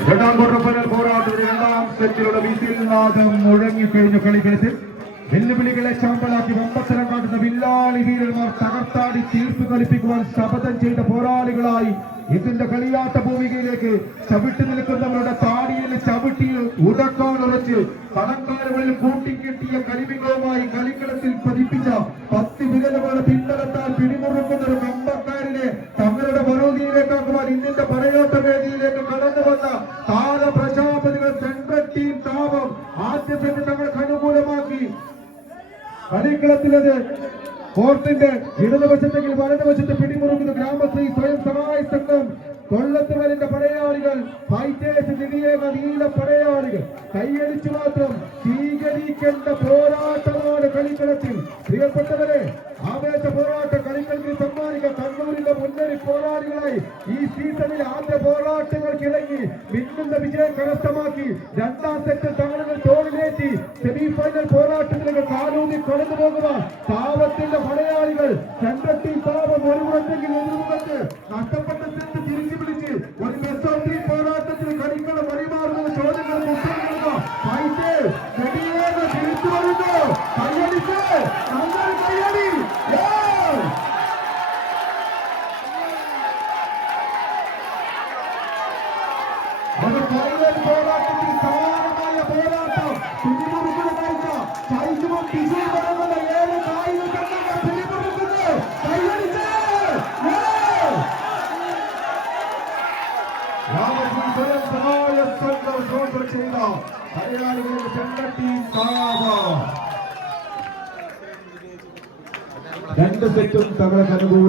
രണ്ടാം quarter final പോരാട്ടത്തിൽ രണ്ടാം സെറ്റിലൂടെ വീട്ടിൽനാഥം മുഴങ്ങി കഴിഞ്ഞു കളിക്കളത്തിൽ വെല്ലുവിളികളെ ചാമ്പലാക്കി വമ്പത്തരം കാട്ടുന്ന വില്ലാളി വീരന്മാർ തകർത്താടി തീർപ്പ് കളിപ്പിക്കുവാൻ ശപഥം ചെയ്ത പോരാളികളായി ഇതിന്റെ കളിയാത്ത ഭൂമികയിലേക്ക് ചവിട്ടി നിൽക്കുന്നവരുടെ താടിയിൽ ചവിട്ടിയിൽ ഉടക്കോടുറച്ച് പണക്കാരുകളിൽ കൂട്ടിക്കെട്ടിയ കരിമികളുമായി കളിക്കളത്തിൽ പതിപ്പിച്ച പത്ത് വികല പോലെ പിന്തലത്താൽ പിടിമുറുക്കുന്ന ഒരു കമ്പക്കാരനെ തങ്ങളുടെ മറുതിയിലേക്കാക്കുവാൻ ഇന്നിന്റെ പറയാത്തവേ താപം ആദ്യ സെറ്റ് തങ്ങൾക്ക് അനുകൂലമാക്കി. കളിക്കളത്തിലത് കോർട്ടിന്റെ ഇടതുവശത്തെങ്കിൽ വലതുവശത്ത് പിടിമുറുക്കുന്ന ഗ്രാമശ്രീ സ്വയം സഹായ സംഘം. കൊള്ളത്തുകളിന്റെ പടയാളികൾ നീല പടയാളികൾ. കൈയടിച്ചു മാത്രം സ്വീകരിക്കേണ്ട പോരാട്ടമാണ് കളിക്കളത്തിൽ. പ്രിയപ്പെട്ടവരെ ആവേശ പോരാട്ട കണ്ണൂരിന്റെ മുന്നണി പോരാളികളായി ഈ സീസണിൽ ആദ്യ പോരാട്ടങ്ങൾക്കിടങ്ങി മിന്നുന്ന വിജയം കരസ്ഥമാക്കി രണ്ടാം സെറ്റ് തങ്ങളുടെ തോളിലേറ്റി സെമി ഫൈനൽ പോരാട്ടത്തിലേക്ക് കാലൂന്നി കടന്നു പോകുക പാവത്തിന്റെ പടയാളികൾ അത് ഫൈനൽ പോരാട്ടത്തിൽ സമാനമായ പോരാട്ടം പിടിമുറുക്കുന്ന കാഴ്ച സൈസും പിശുവും തുടങ്ങുന്ന ഏഴ് കായിക സംഘങ്ങൾ പിടിമുറുക്കുന്നു കൈയടിച്ച് Yeah! രാമശ്രീ സ്വയം സഹായ സംഘം സ്പോൺസർ ചെയ്ത മലയാളികളുടെ ചെണ്ടട്ടി കാവ രണ്ട് സെറ്റും തങ്ങൾക്ക് അനുകൂലം